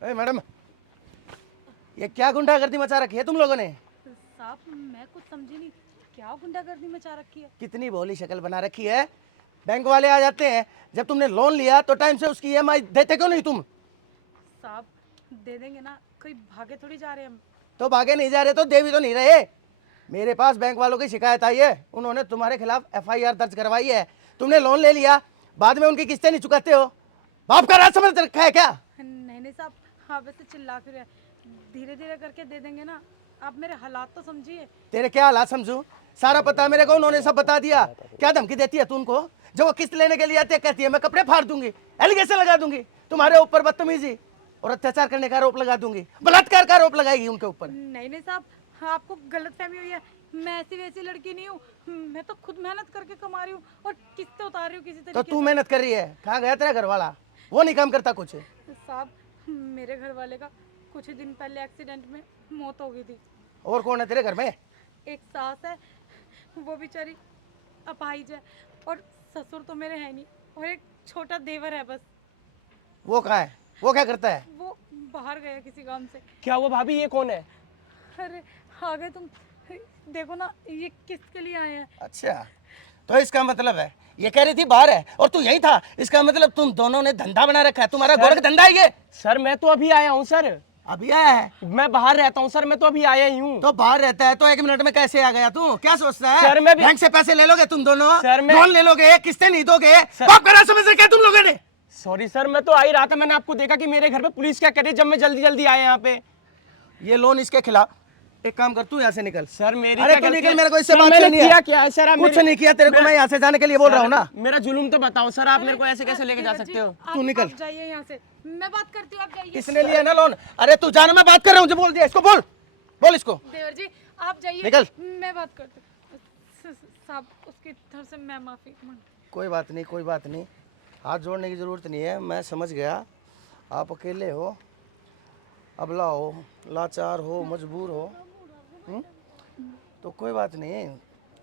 ए madam, ये क्या गुंडागर्दी मचा रखी है तुम लोगों ने? साहब मैं कुछ समझी नहीं, क्या गुंडागर्दी मचा रखी है? कितनी भोली शक्ल बना रखी है। बैंक वाले आ जाते हैं, जब तुमने लोन लिया तो टाइम से उसकी ईएमआई देते क्यों नहीं तुम? साहब दे देंगे ना, कोई भागे थोड़ी जा रहे हैं हम। तो भागे नहीं जा रहे तो दे भी तो नहीं रहे। मेरे पास बैंक वालों की शिकायत आई है, उन्होंने तुम्हारे खिलाफ एफआईआर दर्ज करवाई है। तुमने लोन ले लिया, बाद में उनकी किस्तें नहीं चुकाते हो। बाप का राज समझ रखा है क्या? नहीं साहब, हाँ वैसे चिल्ला क्यों रहे हैं? धीरे धीरे करके दे देंगे ना, आप मेरे हालात तो समझिए। तेरे क्या हालात समझू? सारा पता है मेरे को, उन्होंने सब बता दिया। क्या धमकी देती है तू उनको? जब वो किस्त लेने के लिए आते हैं, कहती है मैं कपड़े फाड़ दूंगी, एलिगेशन लगा दूंगी तुम्हारे ऊपर, बदतमीजी और अत्याचार करने का आरोप लगा दूंगी, बलात्कार का आरोप लगाएगी उनके ऊपर। नहीं साहब, हाँ, आपको गलतफहमी हुई है। मैं ऐसी वैसी लड़की नहीं हूँ, मैं तो खुद मेहनत करके कमा रही हूँ और किस्तें उतार रही हूँ किसी तो तरीके तू मेहनत कर रही है, कहाँ गया तेरा घर वाला? वो नहीं काम करता कुछ? से। साहब मेरे घर वाले का कुछ ही दिन पहले एक्सीडेंट में मौत हो गई थी। और कौन है तेरे घर में? एक सास है, वो बेचारी अपाहिज है, और ससुर तो मेरे है नहीं, और एक छोटा देवर है बस। वो कहाँ है? वो क्या करता है? वो बाहर गया किसी काम से। क्या हुआ भाभी, ये कौन है? अरे आ गए तुम, देखो ना ये किसके लिए आए हैं। अच्छा, तो इसका मतलब है ये कह रही थी बाहर है और तू यहीं था, इसका मतलब तुम दोनों ने धंधा बना रखा है, तुम्हारा गोरख धंधा है ये? सर मैं तो अभी आया हूँ सर, अभी आया है? मैं बाहर रहता हूँ सर, मैं तो अभी आया ही हूँ। तो बाहर रहता है तो 1 मिनट में कैसे आ गया तू? क्या सोचता है? सर, मैं भी- बैंक से पैसे ले लोगे तुम दोनों? सर, मैं- लोन ले लोगे, किस्तें नहीं दोगे? बाप का राज समझ रखे हैं तुम लोगों ने? सॉरी सर, मैं तो आ ही रहा था, मैंने आपको देखा कि मेरे घर पे पुलिस क्या कर रही है, जब मैं जल्दी जल्दी आया यहाँ पे। ये लोन इसके खिलाफ। एक काम कर, तू यहाँ से निकल। सर मेरी अरे क्या तू गलती निकल, है? मेरे को इससे सर, बात मैंने करनी किया है। क्या है सर? आप कुछ मेरी- नहीं किया तेरे को, मैं यहाँ से जाने के लिए बोल रहा हूँ ना। मेरा जुलूम तो बताओ सर, आप मेरे को ऐसे कैसे लेके जा देवर जी, सकते हो? तू निकल। आप जाइए यहाँ से, मैं बात करती हूँ, आप जाइए। किसने लिया ना लोन? अरे तू जाना, मैं बात कर रहा हूँ, जो बोल दिया इसको बोल, बोल इसको। देवर जी आप जाइए, निकल। मैं बात करती हूँ। साहब उसकी तरफ से मैं माफी मांग। कोई बात नहीं, कोई बात नहीं, हाथ जोड़ने की जरूरत नहीं है, मैं समझ गया। आप अकेले हो, अबला हो, लाचार हो, मजबूर हो। तो कोई बात नहीं,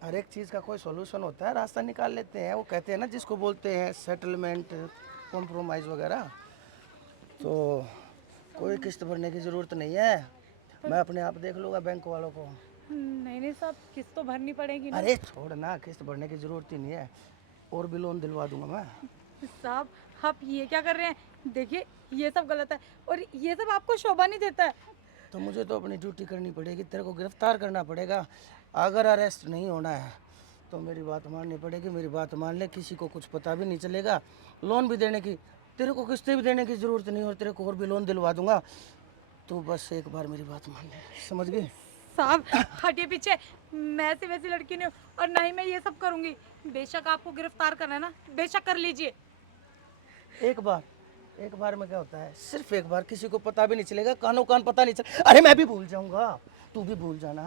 हर एक चीज़ का कोई सॉल्यूशन होता है, रास्ता निकाल लेते हैं। वो कहते हैं ना जिसको बोलते हैं सेटलमेंट, कॉम्प्रोमाइज़ वगैरह। तो कोई किस्त भरने की ज़रूरत नहीं है, मैं अपने आप देख लूँगा बैंक वालों को। नहीं साहब, किस्त तो भरनी पड़ेगी ना। अरे छोड़ ना, किस्त भरने की ज़रूरत ही नहीं है, और भी लोन दिलवा दूंगा मैं। साहब आप ये क्या कर रहे हैं? देखिए ये सब गलत है, और ये सब आपको शोभा नहीं देता है। तो मुझे तो अपनी ड्यूटी करनी पड़ेगी, तेरे को गिरफ्तार करना पड़ेगा। अगर अरेस्ट नहीं होना है तो मेरी बात माननी पड़ेगी, मेरी बात मान ले, किसी को कुछ पता भी नहीं चलेगा। लोन भी देने की, तेरे को किस्तें भी देने की ज़रूरत नहीं, और तेरे को और भी लोन दिलवा दूंगा। तो बस एक बार मेरी बात मान ले, समझ गई? साहब हटिए पीछे, मैं ऐसी वैसी लड़की नहीं हूँ, और ना ही मैं ये सब करूँगी। बेशक आपको गिरफ्तार करना है ना, बेशक कर लीजिए। एक बार में क्या होता है? सिर्फ एक बार, किसी को पता भी नहीं चलेगा, कानों कान पता नहीं चल। अरे मैं भी भूल जाऊंगा, तू भी भूल जाना।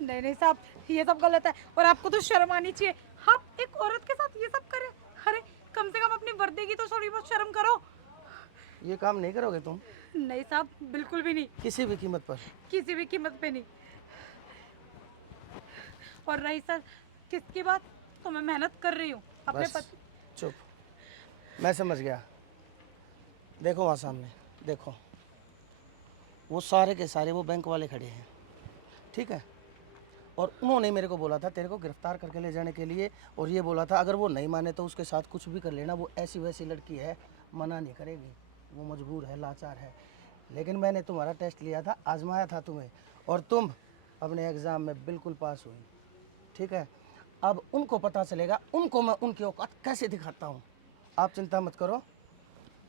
नहीं साहब, ये सब गलत है, और आपको तो शर्म आनी चाहिए। आप एक औरत के साथ ये सब करें? अरे कम से कम अपनी वर्दी की तो थोड़ी बहुत शर्म करो। ये काम नहीं करोगे तुम? नहीं साहब, बिल्कुल भी नहीं, किसी भी कीमत पर? किसी भी कीमत पे नहीं। और रही सर किसकी बात, तो मैं मेहनत कर रही हूँ अपने बस पति। चुप, मैं समझ गया। देखो वहाँ सामने, देखो वो सारे के सारे वो बैंक वाले खड़े हैं, ठीक है? और उन्होंने मेरे को बोला था तेरे को गिरफ्तार करके ले जाने के लिए, और ये बोला था अगर वो नहीं माने तो उसके साथ कुछ भी कर लेना, वो ऐसी वैसी लड़की है, मना नहीं करेगी, वो मजबूर है, लाचार है। लेकिन मैंने तुम्हारा टेस्ट लिया था, आजमाया था तुम्हें, और तुम अपने एग्ज़ाम में बिल्कुल पास हुई, ठीक है? अब उनको पता चलेगा, उनको मैं उनकी औकात कैसे दिखाता हूँ। आप चिंता मत करो,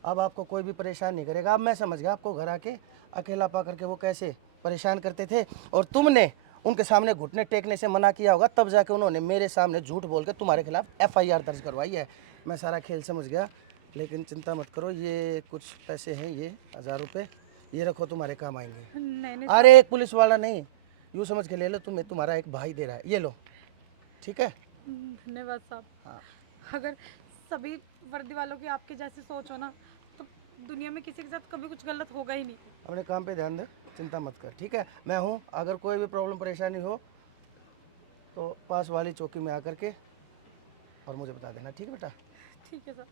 अब आपको कोई भी परेशान नहीं करेगा। अब मैं समझ गया आपको घर आके अकेला पा करके वो कैसे परेशान करते थे, और तुमने उनके सामने घुटने टेकने से मना किया होगा, तब जाके उन्होंने मेरे सामने झूठ बोल के तुम्हारे खिलाफ एफआईआर दर्ज करवाई है। मैं सारा खेल समझ गया, लेकिन चिंता मत करो, ये कुछ पैसे हैं, ये 1000 रुपये, ये रखो, तुम्हारे काम आएंगे। नहीं अरे एक पुलिस वाला नहीं, यूँ समझ के ले लो, तुम्हें तुम्हारा एक भाई दे रहा है, ये लो, ठीक है? धन्यवाद साहब। हाँ। अगर सभी वर्दी वालों की आपके जैसी सोच हो ना, तो दुनिया में किसी के साथ कभी कुछ गलत होगा ही नहीं। अपने काम पे ध्यान दे, चिंता मत कर, ठीक है? मैं हूँ, अगर कोई भी प्रॉब्लम परेशानी हो तो पास वाली चौकी में आकर के और मुझे बता देना, ठीक है बेटा? ठीक है सर।